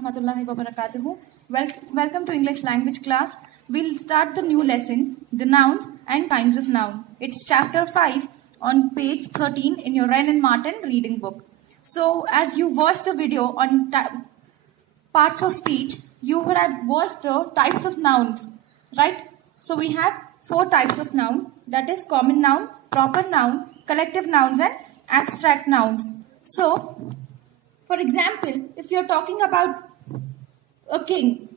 warahmatullahi wabarakatuh. Welcome to English language class. We'll start the new lesson, the nouns and kinds of noun. It's chapter 5 on page 13 in your Wren and Martin reading book. So as you watched the video on parts of speech, you would have watched the types of nouns, right? So we have 4 types of noun, that is common noun, proper noun, collective nouns and abstract nouns. So, for example, if you're talking about a king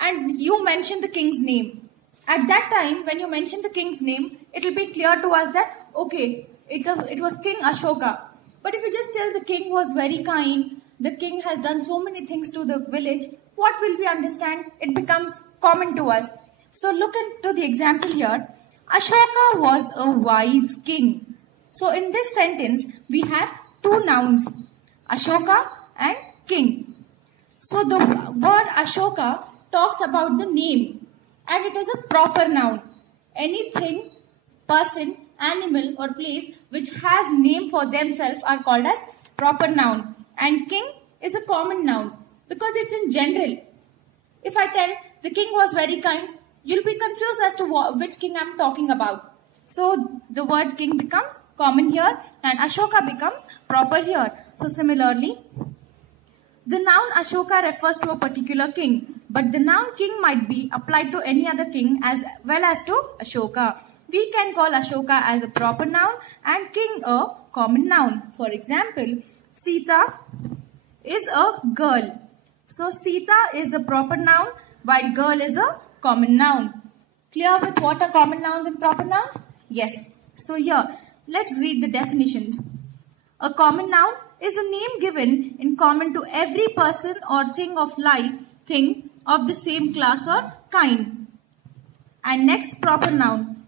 and you mention the king's name, at that time when you mention the king's name, it will be clear to us that, okay, it was King Ashoka. But if you just tell the king was very kind, the king has done so many things to the village, what will we understand? It becomes common to us. So look into the example here. Ashoka was a wise king. So in this sentence, we have 2 nouns, Ashoka and king. So the word Ashoka talks about the name and it is a proper noun. Anything, person, animal or place which has name for themselves are called as proper noun. And king is a common noun because it's in general. If I tell the king was very kind, you'll be confused as to which king I'm talking about. So the word king becomes common here and Ashoka becomes proper here. So similarly, the noun Ashoka refers to a particular king, but the noun king might be applied to any other king as well as to Ashoka. We can call Ashoka as a proper noun and king a common noun. For example, Sita is a girl. So Sita is a proper noun while girl is a common noun. Clear with what are common nouns and proper nouns? Yes. So here, let's read the definitions. A common noun is a name given in common to every person or thing of the same class or kind. And next, proper noun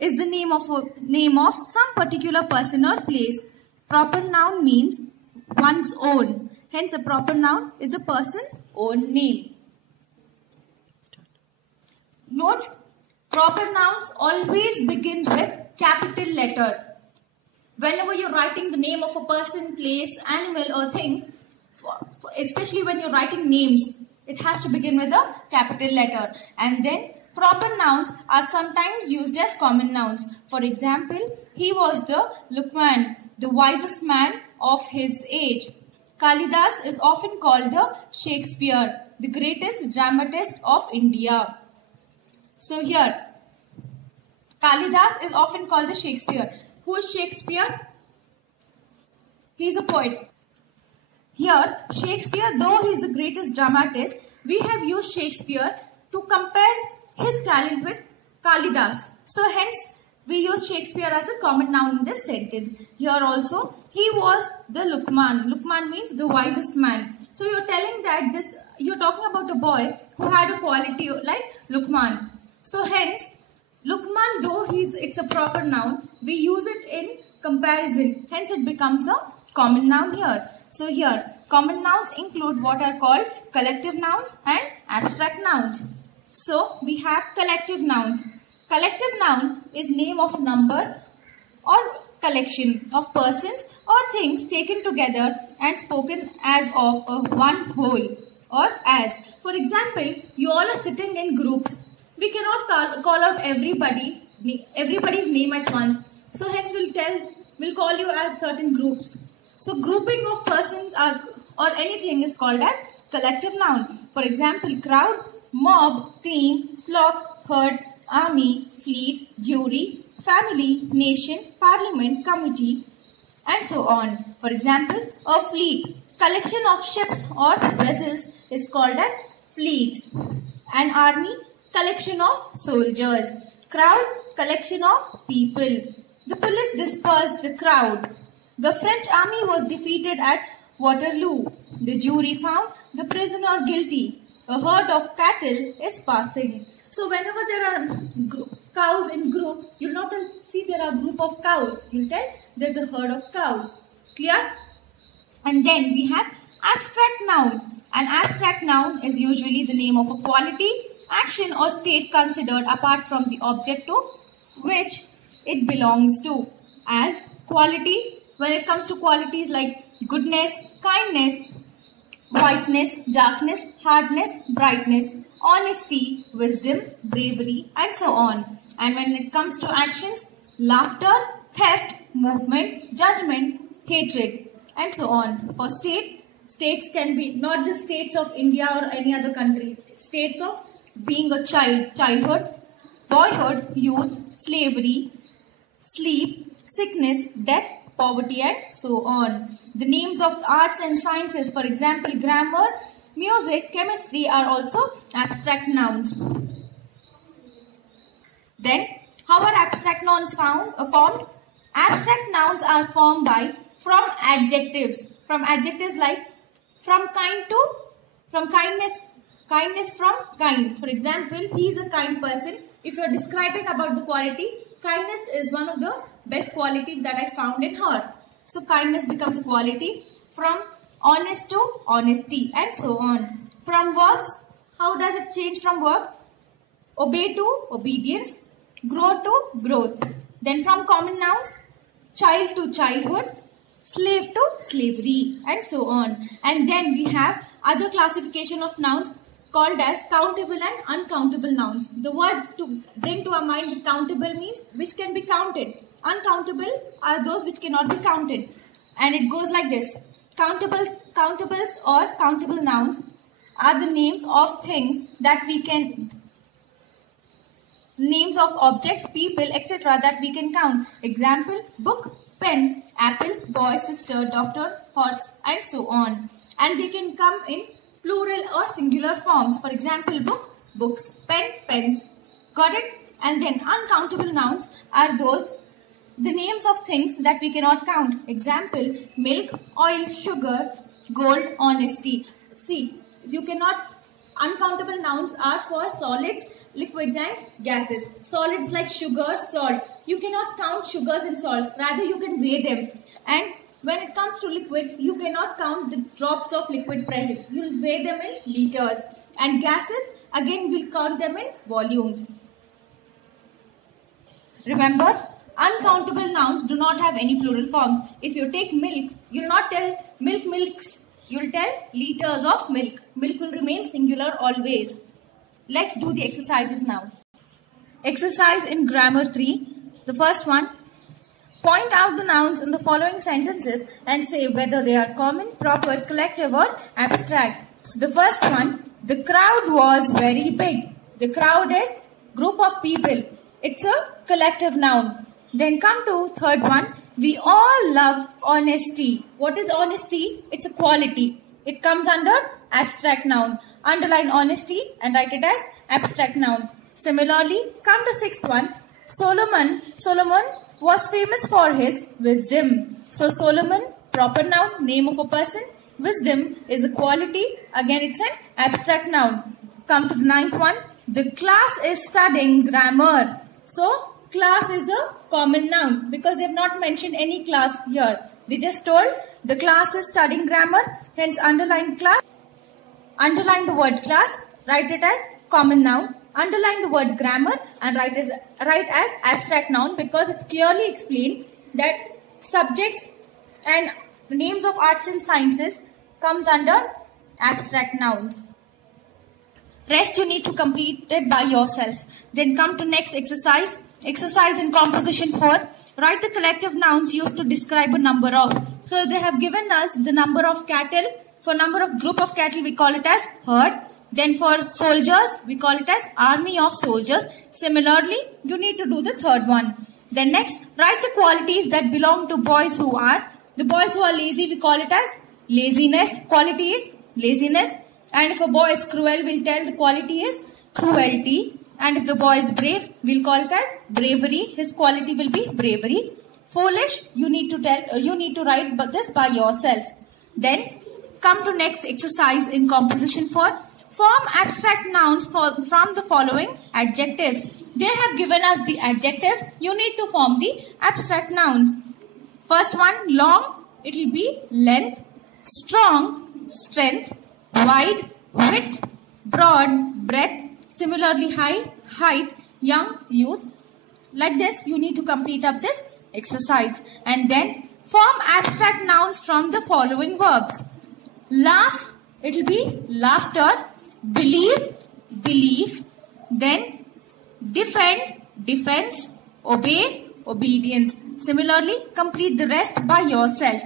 is the name of some particular person or place. Proper noun means one's own. Hence, a proper noun is a person's own name. Note, proper nouns always begins with capital letter. Whenever you're writing the name of a person, place, animal or thing, especially when you're writing names, it has to begin with a capital letter. And then proper nouns are sometimes used as common nouns. For example, he was the Luqman, the wisest man of his age. Kalidas is often called the Shakespeare, the greatest dramatist of India. So here, Kalidas is often called the Shakespeare. Who is Shakespeare? He is a poet. Here, Shakespeare, though he is the greatest dramatist, we have used Shakespeare to compare his talent with Kalidas. So hence, we use Shakespeare as a common noun in this sentence. Here also, he was the Luqman. Luqman means the wisest man. So you're telling that you're talking about a boy who had a quality like Luqman. So hence, Luqman, though it's a proper noun, we use it in comparison. Hence, it becomes a common noun here. So here, common nouns include what are called collective nouns and abstract nouns. So we have collective nouns. Collective noun is name of number or collection of persons or things taken together and spoken as of a one whole or as. For example, you all are sitting in groups. We cannot call out everybody's name at once. So hence we'll call you as certain groups. So grouping of persons or anything is called as collective noun. For example, crowd, mob, team, flock, herd, army, fleet, jury, family, nation, parliament, committee, and so on. For example, a fleet, collection of ships or vessels is called as fleet. An army, collection of soldiers. Crowd, collection of people. The police dispersed the crowd. The French army was defeated at Waterloo. The jury found the prisoner guilty. A herd of cattle is passing. So whenever there are cows in group, you'll not see there are a group of cows. You'll tell there's a herd of cows. Clear? And then we have abstract noun. An abstract noun is usually the name of a quality, action or state considered apart from the object to which it belongs to. As quality, when it comes to qualities like goodness, kindness, whiteness, darkness, hardness, brightness, honesty, wisdom, bravery, and so on. And when it comes to actions, laughter, theft, movement, judgment, hatred, and so on. For states can be not just states of India or any other countries. States of being a child, childhood, boyhood, youth, slavery, sleep, sickness, death, poverty, and so on. The names of arts and sciences, for example, grammar, music, chemistry, are also abstract nouns. Then, how are abstract nouns formed? Abstract nouns are formed from adjectives. From adjectives like from kindness from kind. For example, he is a kind person. If you are describing about the quality, kindness is one of the best quality that I found in her. So kindness becomes quality. From honest to honesty, and so on. From verbs, how does it change from verb? Obey to obedience, grow to growth. Then from common nouns, child to childhood, slave to slavery, and so on. And then we have other classification of nouns called as countable and uncountable nouns. The words to bring to our mind that countable means which can be counted. Uncountable are those which cannot be counted. And it goes like this. Countables or countable nouns are the names of things that we can, names of objects, people, etc. that we can count. Example, book, pen, apple, boy, sister, doctor, horse, and so on. And they can come in plural or singular forms. For example, book, books, pen, pens. Got it? And then uncountable nouns are those, the names of things that we cannot count. Example, milk, oil, sugar, gold, honesty. See, you cannot, uncountable nouns are for solids, liquids, and gases. Solids like sugar, salt. You cannot count sugars and salts. Rather, you can weigh them. And when it comes to liquids, you cannot count the drops of liquid present. You'll weigh them in liters. And gases, again, we'll count them in volumes. Remember, uncountable nouns do not have any plural forms. If you take milk, you'll not tell milks. You'll tell liters of milk. Milk will remain singular always. Let's do the exercises now. Exercise in grammar 3. The first one. Point out the nouns in the following sentences and say whether they are common, proper, collective, or abstract. So the first one. The crowd was very big. The crowd is group of people. It's a collective noun. Then come to third one. We all love honesty. What is honesty? It's a quality. It comes under abstract noun. Underline honesty and write it as abstract noun. Similarly, come to sixth one. Solomon was famous for his wisdom. So Solomon, proper noun, name of a person. Wisdom is a quality. Again, it's an abstract noun. Come to the ninth one. The class is studying grammar. So class is a common noun because they have not mentioned any class here. They just told the class is studying grammar. Hence underline class. Underline the word class. Write it as common noun. Underline the word grammar and write as abstract noun because it's clearly explained that subjects and names of arts and sciences comes under abstract nouns. Rest you need to complete it by yourself. Then come to next exercise. Exercise in composition 4. Write the collective nouns used to describe a number of. So they have given us the number of cattle. For number of group of cattle we call it as herd. Then for soldiers we call it as army of soldiers. Similarly you need to do the third one. Then next write the qualities that belong to boys who are. The boys who are lazy we call it as laziness. Quality is laziness. And if a boy is cruel we'll tell the quality is cruelty. And if the boy is brave, we'll call it as bravery. His quality will be bravery. Foolish, you need to write this by yourself. Then come to next exercise in composition 4. Form abstract nouns from the following adjectives. They have given us the adjectives. You need to form the abstract nouns. First one, long, it will be length. Strong, strength. Wide, width. Broad, breadth. Similarly, high, height, young, youth. Like this, you need to complete up this exercise. And then, form abstract nouns from the following verbs. Laugh It will be laughter, believe, belief, then defend, defense, obey, obedience. Similarly, complete the rest by yourself.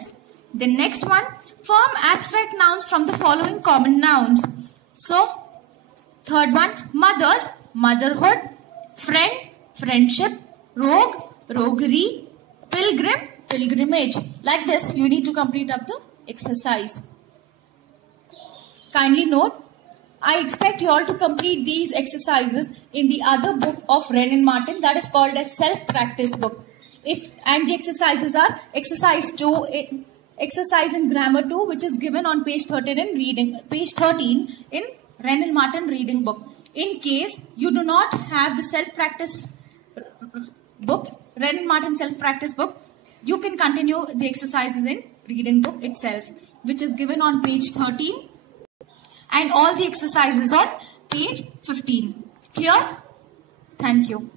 The next one, form abstract nouns from the following common nouns. So, third one, mother, motherhood, friend, friendship, rogue, roguery, pilgrim, pilgrimage. Like this, you need to complete up the exercise. Kindly note, I expect you all to complete these exercises in the other book of Wren and Martin, that is called as self-practice book. And the exercises are exercise 2, exercise in grammar 2, which is given on page 13 in Wren and Martin reading book. In case you do not have the self-practice book, Wren and Martin self-practice book, you can continue the exercises in reading book itself, which is given on page 13. And all the exercises on page 15. Clear? Thank you.